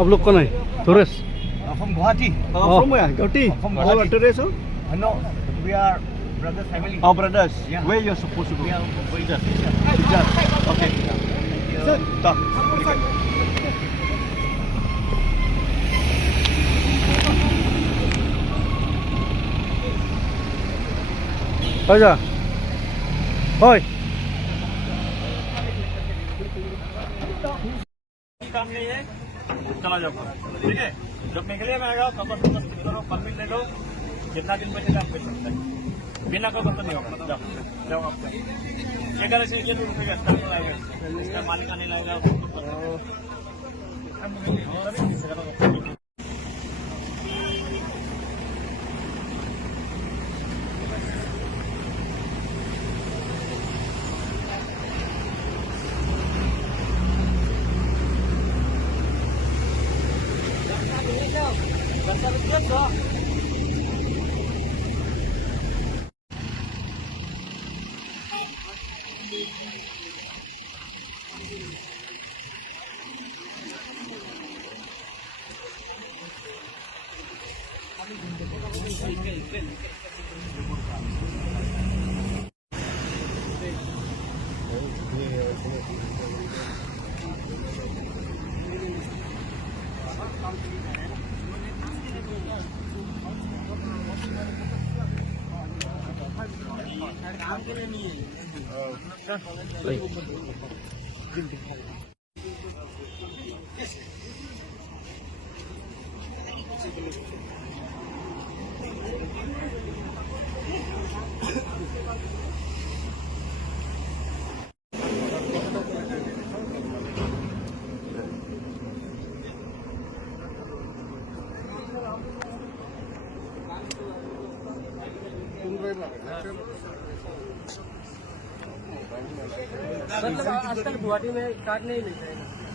आप लोग कौन है? Tourist? From Guwahati. From where? Guwahati? From All Guwahati. are tourists, oh? No, we are brother family. Our brothers. Yeah. Where you're supposed to go? We are Gujarat. Gujarat. Okay. Stop. आजा ओए काम नहीं है, चला जाओ। ठीक है, जब निकले में आएगा करो, परमिट ले लो, जितना दिन बचेगा आप कर सकते हैं। बिना कबर तो नहीं होगा। जाओ जाओ आप। ये करे से ये रुपये का नहीं लाएगा, इसका मालिक का नहीं लाएगा। मतलब आजकल गुवाहाटी में कार्ड नहीं मिलता है।